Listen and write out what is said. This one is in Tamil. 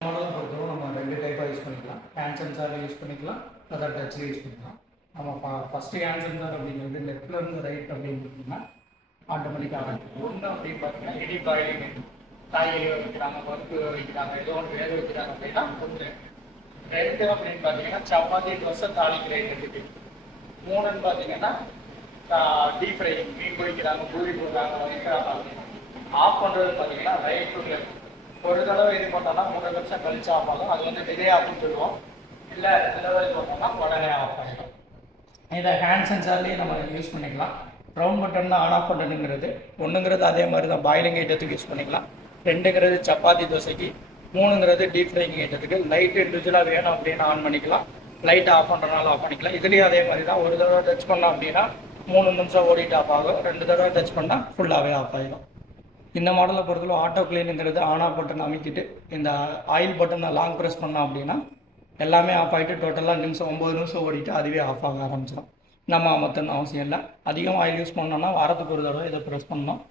மாடலை பொறுத்தவரை நம்ம 2 டைப்பாக யூஸ் பண்ணிக்கலாம். ஹேண்ட் சென்சாரில் யூஸ் பண்ணிக்கலாம், அதர் டச்சில் யூஸ் பண்ணிக்கலாம். நம்ம ஃபஸ்ட்டு ஹேண்ட் சென்சார் அப்படிங்கிறது லெஃப்ட்லேருந்து ரைட் அப்படின்னு பார்த்தீங்கன்னா ஆட்டோமேட்டிக்காக ஒன்று அப்படின்னு பார்த்தீங்கன்னா எடி பாயிலிங் காய்கறி வைக்கிறாங்க, பருப்பு வைக்கிறாங்க, ஏதோ ஒன்று வேக வைக்கிறாங்க அப்படின்னா ஒன்று. 2 அப்படின்னு பார்த்தீங்கன்னா சப்பாத்தி தோசை தாளிக்கிற ஐட்டத்துக்கு. 3ன்னு பார்த்தீங்கன்னா டீப் ஃப்ரை மீன் பொரிக்கிறாங்க, பூரி போடுறாங்க, வைக்கிறாங்க அப்படின்னு. ஆஃப் பண்ணுறது பார்த்தீங்கன்னா ரைட் டு லெஃப்ட். ஒரு தடவை இது பண்ணோம்னா 3 நிமிஷம் கழிச்சு ஆஃப் ஆகும். அது வந்து டிலே ஆஃப்னு சொல்லுவோம். இல்லை 2 தடவை இது பண்ணோம்னா உடனே ஆஃப் ஆகிடும். இதை ஹேண்ட் சென்சார்லேயே நம்ம யூஸ் பண்ணிக்கலாம். ப்ரௌன் பட்டன் தான் ஆன் ஆஃப் பட்டனுங்கிறது. 1ங்கிறது அதே மாதிரி தான் பாயிலிங் ஐட்டத்துக்கு யூஸ் பண்ணிக்கலாம். 2ங்கிறது சப்பாத்தி தோசைக்கு. 3ங்கிறது டீப் ஃப்ரைங் ஐட்டத்துக்கு. லைட் இண்டிவிஜுவலாக வேணும் அப்படின்னு ஆன் பண்ணிக்கலாம், லைட் ஆஃப் பண்ணுறனால ஆஃப் பண்ணிக்கலாம். இதுலேயும் அதே மாதிரி தான். ஒரு தடவை டச் பண்ணோம் அப்படின்னா 3 நிமிஷம் ஓடிட்டு ஆஃப் ஆகும். 2 தடவை டச் பண்ணால் ஃபுல்லாகவே ஆஃப் ஆகிடும். இந்த மாடலை பொறுத்தவரை ஆட்டோ கிளீனுங்கிறது ஆன் ஆஃப் பட்டன் அமைக்கிட்டு இந்த ஆயில் பட்டனை லாங் ப்ரெஸ் பண்ணோம் அப்படின்னா எல்லாமே ஆஃப் ஆகிட்டு டோட்டலாக 9 நிமிஷம் ஓடிட்டு அதுவே ஆஃப் ஆக ஆரம்பிச்சிடும். நம்ம அமர்த்தணும் அவசியம் இல்லை. அதிகமாக ஆயில் யூஸ் பண்ணோம்னா வாரத்துக்கு ஒரு தடவை இதை ப்ரெஸ் பண்ணணும்.